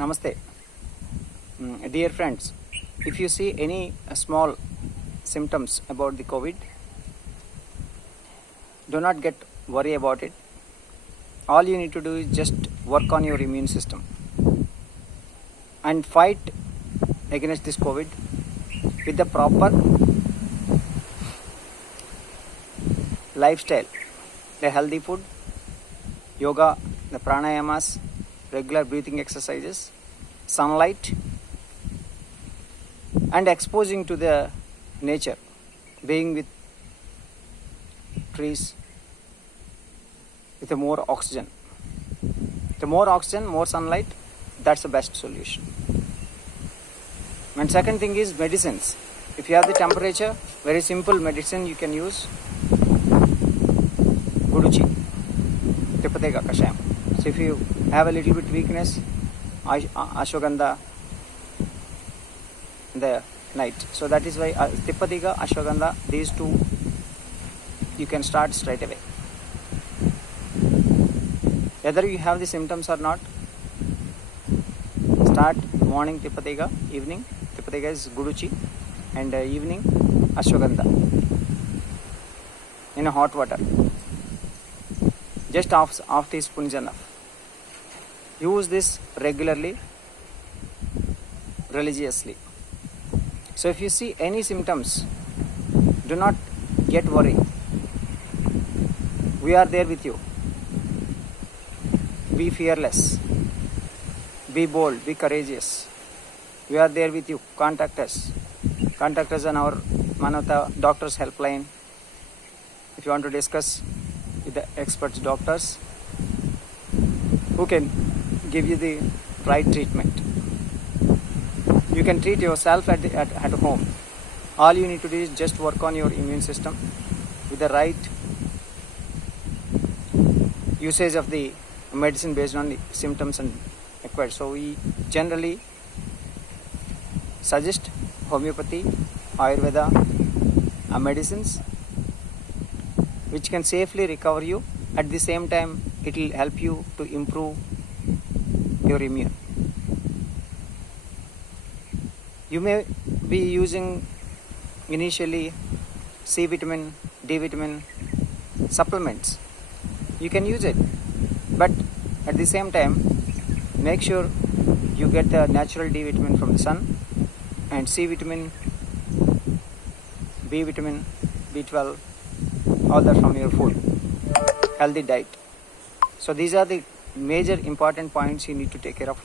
Namaste. Dear friends, if you see any small symptoms about the COVID, do not get worry about it. All you need to do is just work on your immune system and fight against this COVID with the proper lifestyle, the healthy food, yoga, the pranayamas, regular breathing exercises, sunlight, and exposing to the nature, being with trees, with more oxygen. The more oxygen, more sunlight, that's the best solution. And second thing is medicines. If you have the temperature, very simple medicine you can use. Guduchi, Tipatega Kashayam. So if you have a little bit weakness, Ashwagandha in the night. So that is why Tipathiga, Ashwagandha, these two you can start straight away. Whether you have the symptoms or not, start morning Tipathiga, evening Tipathiga is Guduchi, and evening Ashwagandha in a hot water. Just half teaspoon is enough. Use this regularly, religiously. So if you see any symptoms, do not get worried. We are there with you. Be fearless. Be bold. Be courageous. We are there with you. Contact us. Contact us on our Manavata Doctors Helpline. If you want to discuss with the experts doctors who can give you the right treatment. You can treat yourself at home. All you need to do is just work on your immune system with the right usage of the medicine based on the symptoms and acquired. So we generally suggest homeopathy, Ayurveda, medicines which can safely recover you. At the same time, it will help you to improve your immune. You may be using initially C vitamin, D vitamin supplements. You can use it, but at the same time, make sure you get the natural D vitamin from the sun and C vitamin, B vitamin, B12, all that from your food. Healthy diet. So these are the major important points you need to take care of.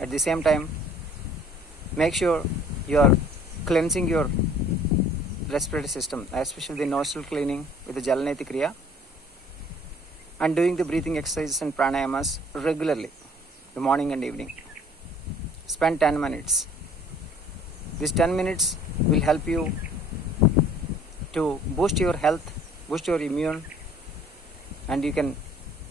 At the same time, make sure you are cleansing your respiratory system, especially the nostril cleaning with the Jalaneti Kriya, and doing the breathing exercises and pranayamas regularly, the morning and evening. Spend 10 minutes. These 10 minutes will help you to boost your health, boost your immune, and you can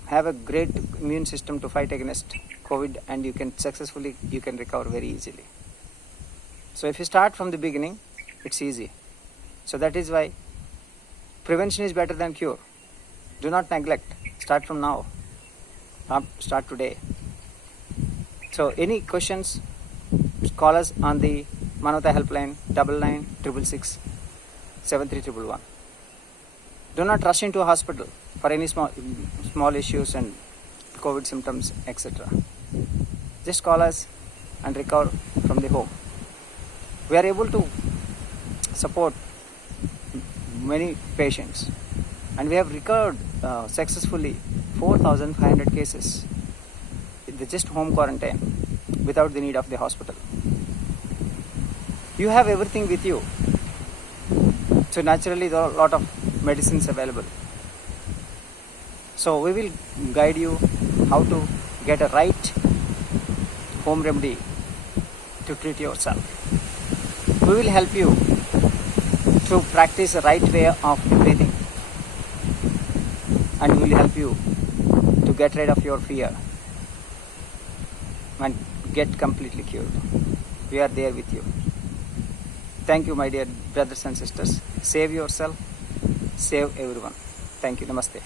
have a great immune system to fight against COVID, and you can recover very easily. So if you start from the beginning, it's easy. So that is why prevention is better than cure. Do not neglect. Start from now. Start today. So any questions, call us on the Manavata Helpline 99 666 73111. Do not rush into a hospital for any small issues and COVID symptoms, etc. Just call us and recover from the home. We are able to support many patients, and we have recovered successfully 4,500 cases with just home quarantine without the need of the hospital. You have everything with you. So naturally there are a lot of medicines available. So we will guide you how to get a right home remedy to treat yourself. We will help you to practice the right way of breathing, and we will help you to get rid of your fear and get completely cured. We are there with you. Thank you, my dear brothers and sisters. Save yourself, save everyone. Thank you. Namaste.